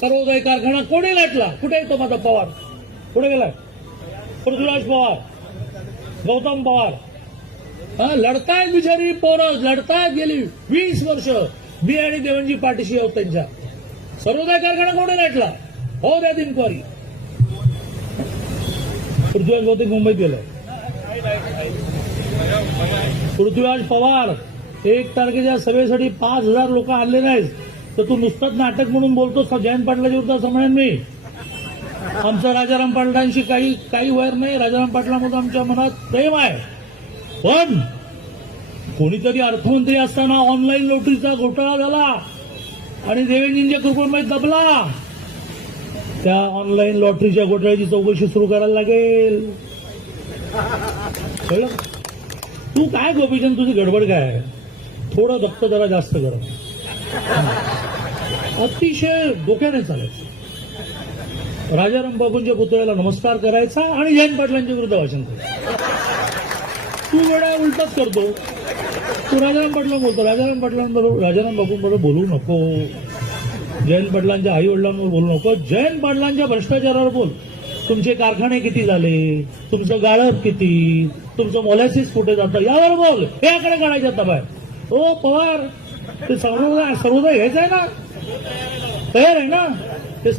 सर्वोदय कारखाना कोणी लाटला कुठे येतो माझा पवार. कुठे गेलाय? पृथ्वीराज पवार. गौतम पवार. हा लढतायत बिचारी पोरस लढतायत गेली वीस वर्ष. मी आणि देवणजी पाठीशी आहोत त्यांच्या. सर्वोदय कारखाना कोणी लाटला हो द्यात इन्क्वायरी पृथ्वीराज बहुतेक मुंबईत गेलाय. पृथ्वीराज पवार एक तारखेच्या सभेसाठी पाच हजार लोक आणले नाहीत. तर तू नुसतंच नाटक म्हणून बोलतोस का? जयंत पाटलाच्या विरुद्ध असं म्हणेन मी. आमचं राजाराम पाटलांशी काही काही वैर नाही. राजाराम पाटलामध्ये आमच्या मनात प्रेम आहे. पण कोणीतरी अर्थमंत्री असताना ऑनलाईन लॉटरीचा घोटाळा झाला आणि देवेंद्रजींच्या कृपेमध्ये दबला. त्या ऑनलाईन लॉटरीच्या घोटाळ्याची चौकशी सुरू करायला लागेल. कळलं? तू काय गोपीचंद? तुझी गडबड काय? थोडं दत्त जरा जास्त कर अतिशय डोक्याने चालायचं. राजाराम बाबूंच्या पुतळ्याला नमस्कार करायचा आणि जयंत पाटलांच्या विरुद्ध भाषण करायचं. तू वेळा उलटाच करतो. तू राजाराम पाटला बोलतो. राजाराम पाटलांबरोबर राजाराम बाबूंबरोबर बोलू नको. जयंत पाटलांच्या आई वडिलांवर बोलू नको. जयंत पाटलांच्या भ्रष्टाचारावर बोल. तुमचे कारखाने किती झाले? तुमचं गाळप किती? तुमचं मोलॅसिस कुठे जातं? यावर बोल. हे आकडे काढायचे तबाय. ओ पवार ते सर्वदा सर्वदा घ्यायचं आहे ना? तयार आहे ना ते